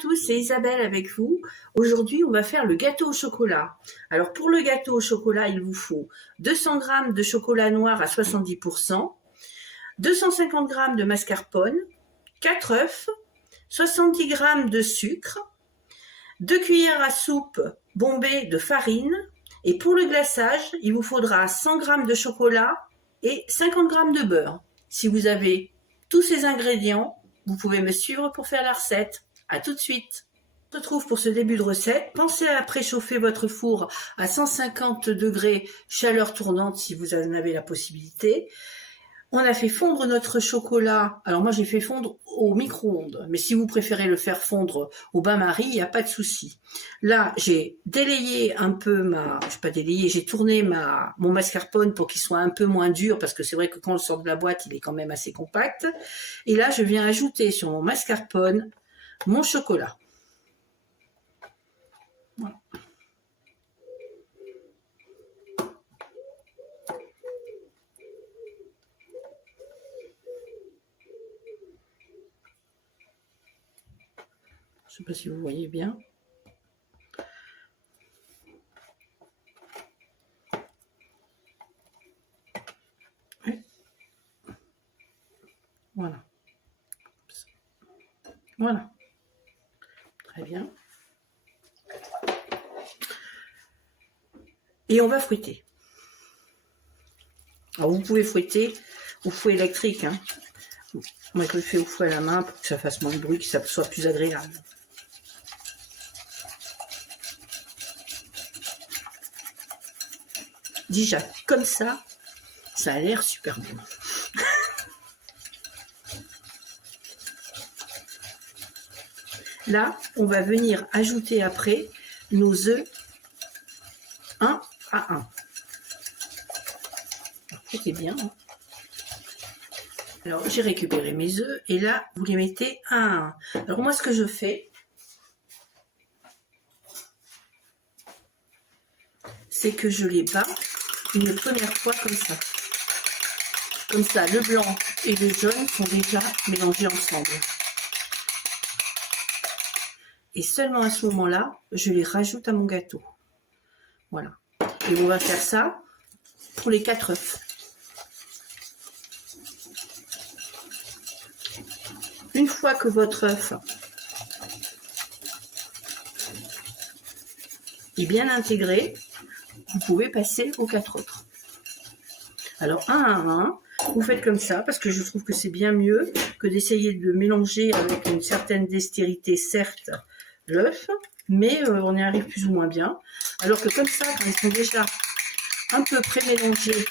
tous, c'est Isabelle avec vous. Aujourd'hui, on va faire le gâteau au chocolat. Alors pour le gâteau au chocolat, il vous faut 200 g de chocolat noir à 70%, 250 g de mascarpone, 4 œufs, 70 g de sucre, 2 cuillères à soupe bombées de farine. Et pour le glaçage, il vous faudra 100 g de chocolat et 50 g de beurre. Si vous avez tous ces ingrédients, vous pouvez me suivre pour faire la recette. À tout de suite. On se retrouve pour ce début de recette. Pensez à préchauffer votre four à 150 degrés, chaleur tournante si vous en avez la possibilité. On a fait fondre notre chocolat. Alors moi j'ai fait fondre au micro-ondes, mais si vous préférez le faire fondre au bain-marie, il n'y a pas de souci. Là j'ai délayé un peu j'ai tourné mon mascarpone pour qu'il soit un peu moins dur, parce que c'est vrai que quand on le sort de la boîte, il est quand même assez compact. Et là je viens ajouter sur mon mascarpone mon chocolat. Voilà. Je ne sais pas si vous voyez bien. Oui. Voilà. Voilà. Très bien. Et on va fouetter. Alors vous pouvez fouetter au fouet électrique, hein. Moi je le fais au fouet à la main pour que ça fasse moins de bruit, que ça soit plus agréable. Déjà comme ça a l'air super bon. Là, on va venir ajouter après nos œufs un à un. C'était bien. Hein. Alors, j'ai récupéré mes œufs et là, vous les mettez un à un. Alors, moi, ce que je fais, c'est que je les bats une première fois comme ça. Comme ça, le blanc et le jaune sont déjà mélangés ensemble. Et seulement à ce moment-là, je les rajoute à mon gâteau. Voilà. Et on va faire ça pour les 4 œufs. Une fois que votre œuf est bien intégré, vous pouvez passer aux 4 autres. Alors, un à un, vous faites comme ça, parce que je trouve que c'est bien mieux que d'essayer de mélanger avec une certaine dextérité, certes, l'œuf, mais on y arrive plus ou moins bien. Alors que comme ça, quand ils sont déjà un peu pré-mélangés,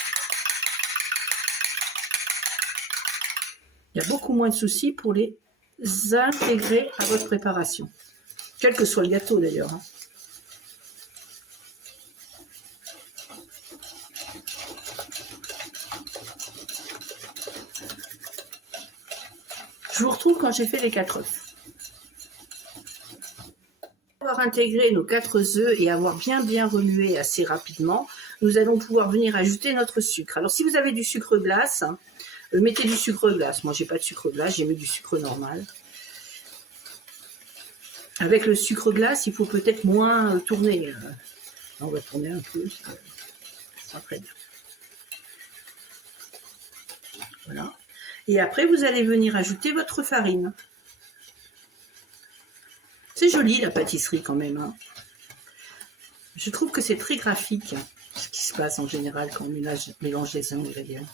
il y a beaucoup moins de soucis pour les intégrer à votre préparation. Quel que soit le gâteau d'ailleurs. Hein. Je vous retrouve quand j'ai fait les 4 œufs. Avoir intégré nos 4 œufs et avoir bien remué assez rapidement, nous allons pouvoir venir ajouter notre sucre. Alors si vous avez du sucre glace, mettez du sucre glace. Moi j'ai pas de sucre glace, j'ai mis du sucre normal. Avec le sucre glace, il faut peut-être moins tourner. On va tourner un peu, ça sera très bien. Voilà. Et après vous allez venir ajouter votre farine. C'est joli la pâtisserie quand même. Hein. Je trouve que c'est très graphique hein, ce qui se passe en général quand on mélange les ingrédients.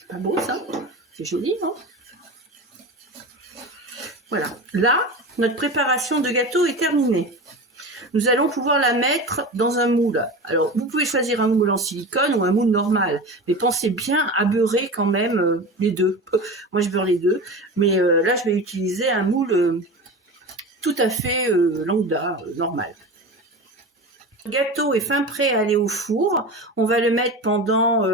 C'est pas beau ça? C'est joli, non? Voilà. Là, notre préparation de gâteau est terminée. Nous allons pouvoir la mettre dans un moule. Alors, vous pouvez choisir un moule en silicone ou un moule normal. Mais pensez bien à beurrer quand même les deux. Moi, je beurre les deux. Mais là, je vais utiliser un moule tout à fait lambda, normal. Le gâteau est fin prêt à aller au four. On va le mettre pendant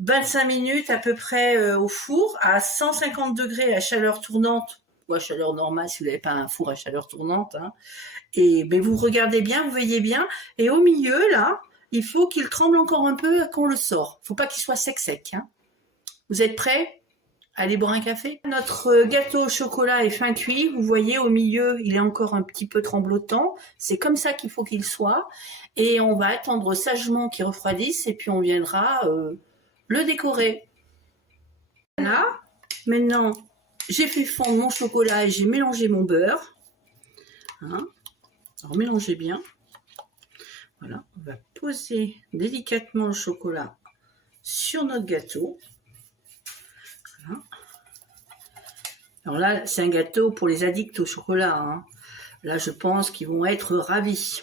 25 minutes à peu près au four à 150 degrés à chaleur tournante. Ou à chaleur normale si vous n'avez pas un four à chaleur tournante. Hein. Et ben, vous regardez bien, vous veillez bien. Et au milieu, là, il faut qu'il tremble encore un peu quand on le sort. Il ne faut pas qu'il soit sec. Hein. Vous êtes prêts? aller boire un café. Notre gâteau au chocolat est fin cuit. Vous voyez, au milieu, il est encore un petit peu tremblotant. C'est comme ça qu'il faut qu'il soit. Et on va attendre sagement qu'il refroidisse et puis on viendra le décorer. Voilà. Maintenant, j'ai fait fondre mon chocolat et j'ai mélangé mon beurre. Hein. Alors, mélangez bien. Voilà, on va poser délicatement le chocolat sur notre gâteau. Voilà. Alors là, c'est un gâteau pour les addicts au chocolat. Hein. Là, je pense qu'ils vont être ravis.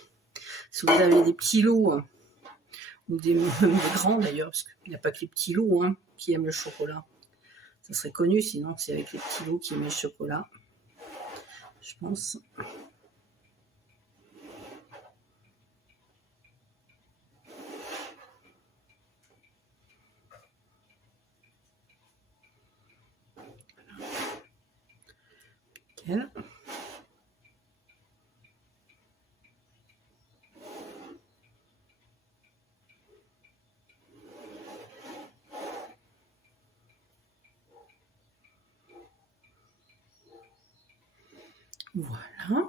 Si vous avez des petits loups, hein, ou des grands d'ailleurs, parce qu'il n'y a pas que les petits loups hein, qui aiment le chocolat. Ça serait connu, sinon c'est avec les petits loups qui aiment le chocolat. Je pense. Nickel. Voilà.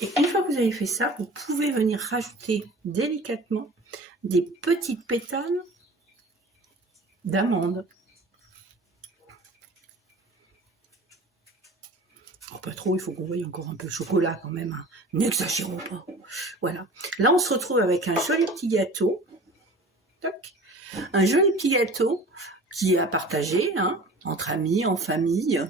Et une fois que vous avez fait ça, vous pouvez venir rajouter délicatement des petites pétales d'amandes. Alors pas trop, il faut qu'on voie encore un peu de chocolat quand même. Hein. N'exagérons pas. Voilà. Là, on se retrouve avec un joli petit gâteau. Toc. Un joli petit gâteau qui est à partager, hein, entre amis, en famille.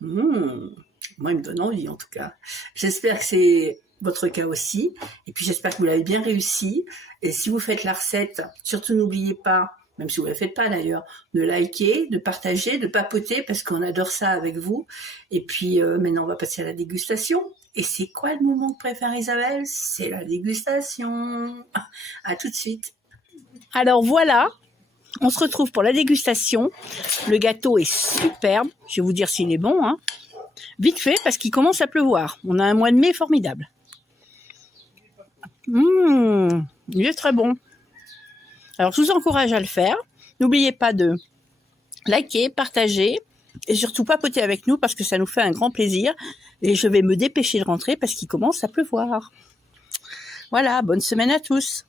Moi, il me donne envie en tout cas. J'espère que c'est votre cas aussi. Et puis, j'espère que vous l'avez bien réussi. Et si vous faites la recette, surtout n'oubliez pas, même si vous ne la faites pas d'ailleurs, de liker, de partager, de papoter, parce qu'on adore ça avec vous. Et puis, maintenant, on va passer à la dégustation. Et c'est quoi le moment que préfère Isabelle? C'est la dégustation. À tout de suite. Alors voilà, on se retrouve pour la dégustation. Le gâteau est superbe. Je vais vous dire s'il est bon, hein. Vite fait, parce qu'il commence à pleuvoir. On a un mois de mai formidable. Il est très bon. Alors, je vous encourage à le faire. N'oubliez pas de liker, partager et surtout papoter avec nous parce que ça nous fait un grand plaisir. Et je vais me dépêcher de rentrer parce qu'il commence à pleuvoir. Voilà, bonne semaine à tous.